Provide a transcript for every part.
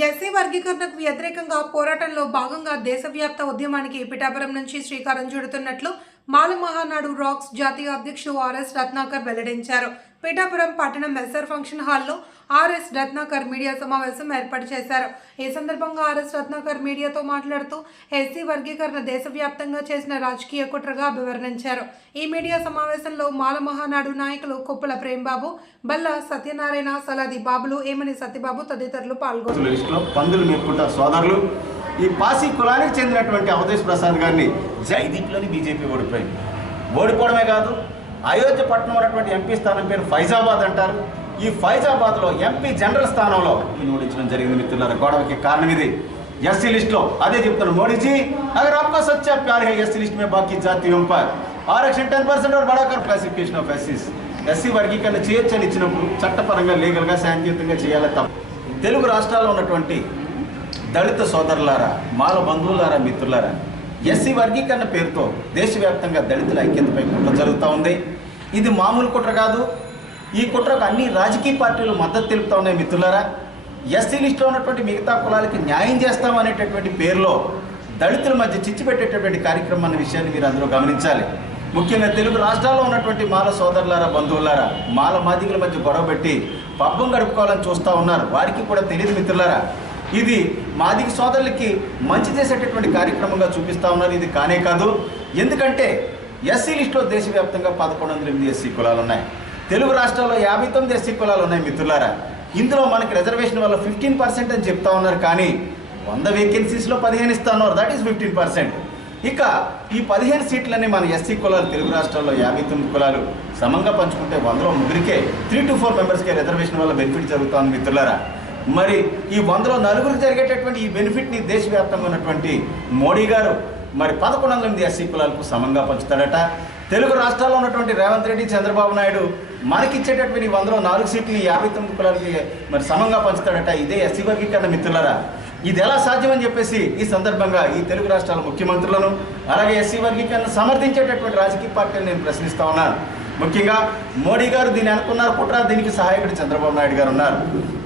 SC వర్గీకరణకు వ్యతిరేకంగా పోరాటంలో భాగంగా దేశవ్యాప్త ఉద్యమానికి పిఠాపురం నుంచి శ్రీకారం చుడుతున్నట్లు మాల మహానాడు రాక్స్ జాతీయ అధ్యక్షుడు ఆర్ఎస్ రత్నాకర్ వెల్లడించారు. పిఠాపురం పట్టణం ఎస్ఆర్ ఫంక్షన్ హాల్లో ఆర్ఎస్ రత్నాకర్ మీడియా సమావేశం ఏర్పాటు చేశారు. ఈ సందర్భంగా ఆర్ఎస్ రత్నాకర్ మీడియాతో మాట్లాడుతూ ఎస్సీ వర్గీకరణ దేశవ్యాప్తంగా చేసిన రాజకీయ కుట్రగా అభివర్ణించారు. ఈ మీడియా సమావేశంలో మాల మహానాడు నాయకులు కొప్పుల ప్రేమ్బాబు బల్ల సత్యనారాయణ సలాది బాబులు ఏమని సత్యబాబు తదితరులు పాల్గొన్నారు. ఈ పాసి కులానికి చెందినటువంటి అవధేష్ ప్రసాద్ గారిని జైదీప్లోని బీజేపీ ఓడిపోయింది. ఓడిపోవడమే కాదు అయోధ్య పట్టణం ఉన్నటువంటి ఎంపీ స్థానం పేరు ఫైజాబాద్ అంటారు. ఈ ఫైజాబాద్లో ఎంపీ జనరల్ స్థానంలో ఓడించడం జరిగింది మిత్రులారా. గొడవకి కారణం ఇది. ఎస్సీ లిస్ట్లో అదే చెప్తున్నారు మోడీజీ అగర్ ఆప్కా సచ్చా ప్యార్ ఎస్సీ లిస్ట్ మే బాకీ జాతి ఎంపైర్ ఆరక్షణ టెన్ పర్సెంట్ బడాకర్ క్లాసిఫికేషన్ ఆఫ్ ఎస్సీస్. ఎస్సీ వర్గీకరణ చేయొచ్చని ఇచ్చినప్పుడు చట్టపరంగా లీగల్గా శాంతియుతంగా చేయాలి తప్ప. తెలుగు రాష్ట్రాల్లో ఉన్నటువంటి దళిత సోదరులారా మాల బంధువులారా మిత్రులారా ఎస్సీ వర్గీకరణ పేరుతో దేశవ్యాప్తంగా దళితుల ఐక్యతపై కుట్ర జరుగుతూ ఉంది. ఇది మామూలు కుట్ర కాదు. ఈ కుట్రకు అన్ని రాజకీయ పార్టీలు మద్దతు తెలుపుతూ ఉన్నాయి మిత్రులారా. ఎస్సీ లిస్టులో ఉన్నటువంటి మిగతా కులాలకి న్యాయం చేస్తాం అనేటటువంటి పేరులో దళితుల మధ్య చిచ్చు పెట్టేటటువంటి కార్యక్రమం అన్న విషయాన్ని మీరు అందరూ గమనించాలి. ముఖ్యంగా తెలుగు రాష్ట్రాల్లో ఉన్నటువంటి మాల సోదరులారా బంధువులారా మాల మాదిగల మధ్య గొడవ పెట్టి పబ్బం గడుపుకోవాలని చూస్తూ ఉన్నారు. వారికి కూడా తెలియదు మిత్రులారా. ఇది మాదిక సోదరులకి మంచి చేసేటటువంటి కార్యక్రమంగా చూపిస్తా ఉన్నారు. ఇది కానే కాదు. ఎందుకంటే ఎస్సీ లిస్టులో దేశవ్యాప్తంగా పదకొండు వందల ఎనిమిది ఎస్సీ కులాలు ఉన్నాయి. తెలుగు రాష్ట్రాల్లో యాభై తొమ్మిది ఎస్సీ కులాలు ఉన్నాయి మిత్రులారా. ఇందులో మనకి రిజర్వేషన్ వల్ల ఫిఫ్టీన్ పర్సెంట్ అని చెప్తా ఉన్నారు కానీ వంద వేకెన్సీస్లో పదిహేను ఇస్తా ఉన్నారు. దట్ ఈస్ ఫిఫ్టీన్ పర్సెంట్ ఇక ఈ పదిహేను సీట్లన్నీ మన ఎస్సీ కులాలు తెలుగు రాష్ట్రాల్లో యాభై తొమ్మిది కులాలు సమంగా పంచుకుంటే వందలో ముగ్గురికే త్రీ టు ఫోర్ మెంబర్స్కే రిజర్వేషన్ వల్ల బెనిఫిట్ జరుగుతోంది మిత్రులారా. మరి ఈ వందలో నలుగురు జరిగేటటువంటి ఈ బెనిఫిట్ని దేశవ్యాప్తంగా ఉన్నటువంటి మోడీ గారు మరి పదకొండు వందల ఎనిమిది ఎస్సీ కులాలకు సమంగా పంచుతాడట. తెలుగు రాష్ట్రాల్లో ఉన్నటువంటి రేవంత్ రెడ్డి చంద్రబాబు నాయుడు మనకిచ్చేటటువంటి ఈ వందలో నాలుగు సీట్లు యాభై తొమ్మిది కులాలకి మరి సమంగా పంచుతాడట. ఇదే ఎస్సీ వర్గీకరణ మిత్రులరా. ఇది ఎలా సాధ్యమని చెప్పేసి ఈ సందర్భంగా ఈ తెలుగు రాష్ట్రాల ముఖ్యమంత్రులను అలాగే ఎస్సీ వర్గీకరణ సమర్థించేటటువంటి రాజకీయ పార్టీని నేను ప్రశ్నిస్తా ఉన్నాను. ముఖ్యంగా మోడీ గారు దీన్ని అనుకున్నారు కుట్ర దీనికి సహాయకుడు చంద్రబాబు నాయుడు గారు ఉన్నారు.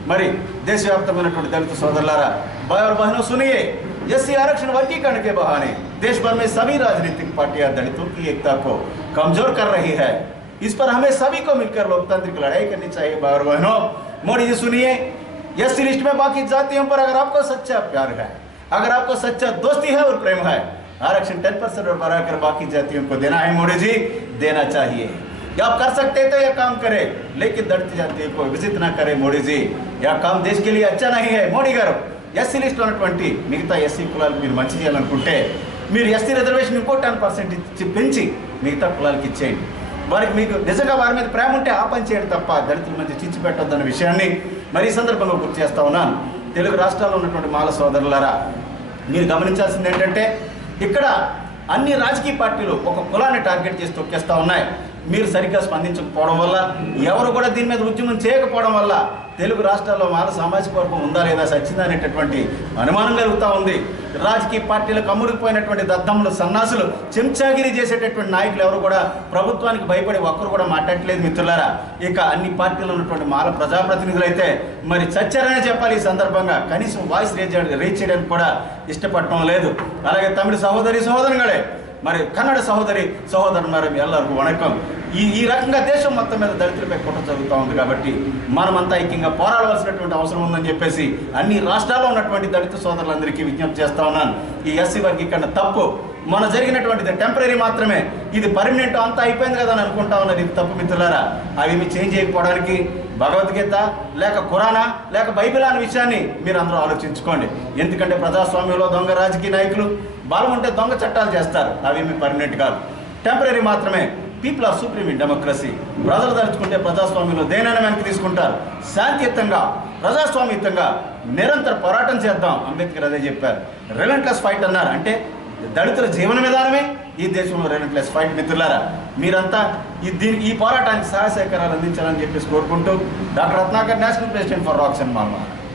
మరి దేశవ్యాప్తమైనటువంటి దళిత సోదరులారా भाई और बहनों सुनिए एससी आरक्षण वर्गीकरण के बहाने देश भर में सभी राजनीतिक पार्टियां दलितों की एकता को कमजोर कर रही है इस पर हमें सभी को मिलकर लोकतांत्रिक लड़ाई करनी चाहिए भाई और बहनों मोदी जी सुनिए एससी लिस्ट में बाकी जातियों पर अगर आपको सच्चा प्यार है अगर आपको सच्चा दोस्ती है और प्रेम है आरक्षण टेन परसेंट और बढ़ाकर बाकी जातियों को देना है मोदी जी देना चाहिए या आप कर सकते हैं तो यह काम करें लेकिन दलित जातियों को विजित ना करें मोदी जी यह काम देश के लिए अच्छा नहीं है మోడీ గారు ఎస్సీ లిస్ట్లో ఉన్నటువంటి మిగతా ఎస్సీ కులాలకు మీరు మంచి చేయాలనుకుంటే మీరు ఎస్సీ రిజర్వేషన్ ఇంకో టెన్ పర్సెంట్ ఇచ్చి పెంచి మిగతా కులాలకి ఇచ్చేయండి వారికి మీకు నిజంగా వారి మీద ప్రేమ ఉంటే ఆ పని చేయడం తప్ప దళితుల మధ్య చిచ్చు పెట్టొద్దన్న విషయాన్ని మరి ఈ సందర్భంగా గుర్తు చేస్తా ఉన్నాను తెలుగు రాష్ట్రాల్లో ఉన్నటువంటి మాల సోదరులారా మీరు గమనించాల్సింది ఏంటంటే ఇక్కడ అన్ని రాజకీయ పార్టీలు ఒక కులాన్ని టార్గెట్ చేసి తొక్కేస్తా ఉన్నాయి మీరు సరిగ్గా స్పందించకపోవడం వల్ల ఎవరు కూడా దీని మీద ఉద్యమం చేయకపోవడం వల్ల తెలుగు రాష్ట్రాల్లో మాన సామాజిక వర్గం ఉందా లేదా సచ్చిందా అనేటటువంటి అనుమానం కలుగుతూ ఉంది. రాజకీయ పార్టీలకు అమ్ముడిపోయినటువంటి దద్దములు సన్నాసులు చెంచాగిరి చేసేటటువంటి నాయకులు ఎవరు కూడా ప్రభుత్వానికి భయపడి ఒక్కరు కూడా మాట్లాడలేదు మిత్రులారా. ఇక అన్ని పార్టీలు ఉన్నటువంటి మాల ప్రజాప్రతినిధులు అయితే మరి చచ్చారనే చెప్పాలి ఈ సందర్భంగా. కనీసం వాయిస్ రీచ్ రీచ్ చేయడానికి కూడా ఇష్టపడటం లేదు. అలాగే తమిళ సహోదరి సహోదరుಗಳೇ మరి కన్నడ సహోదరి సహోదరున్నారు మీ ఎల్లరికి వణకం. ఈ ఈ రకంగా దేశం మొత్తం మీద దళితులపై కుట్ర జరుగుతూ ఉంది కాబట్టి మనమంతా ఐక్యంగా పోరాడవలసినటువంటి అవసరం ఉందని చెప్పేసి అన్ని రాష్ట్రాల్లో ఉన్నటువంటి దళిత సోదరులందరికీ విజ్ఞప్తి చేస్తా ఉన్నాను. ఈ ఎస్సీ వర్గీకరణ తప్పు. మన జరిగినటువంటిది టెంపరీ మాత్రమే. ఇది పర్మనెంట్ అంతా అయిపోయింది కదా అని అనుకుంటా ఉన్నారు ఇది తప్పు మిత్రులారా. అవి మీ చేంజ్ చేయకపోవడానికి భగవద్గీత లేక ఖురానా లేక బైబిల్ అనే విషయాన్ని మీరు అందరూ ఆలోచించుకోండి. ఎందుకంటే ప్రజాస్వామ్యంలో దొంగ రాజకీయ నాయకులు బలం ఉంటే దొంగ చట్టాలు చేస్తారు. అవేమి పర్మనెంట్ కాదు. టెంపరీ మాత్రమే. People are supreme in democracy ప్రజలు తలుచుకుంటే ప్రజాస్వామ్యంలో దేనైనా వెనక్కి తీసుకుంటారు. శాంతియుతంగా ప్రజాస్వామ్యయుతంగా నిరంతర పోరాటం చేద్దాం. అంబేద్కర్ అదే చెప్పారు. రిలంట్లెస్ ఫైట్ అన్నారు. అంటే దళితుల జీవన విధానమే ఈ దేశంలో రెండు ప్లస్ ఫైట్ మిత్రులారా మీరంతా ఈ దీనికి ఈ పోరాటానికి సహాయ సహకారాలు అందించాలని చెప్పేసి కోరుకుంటూ doctor Ratnakar national president for rocks and మాల్మా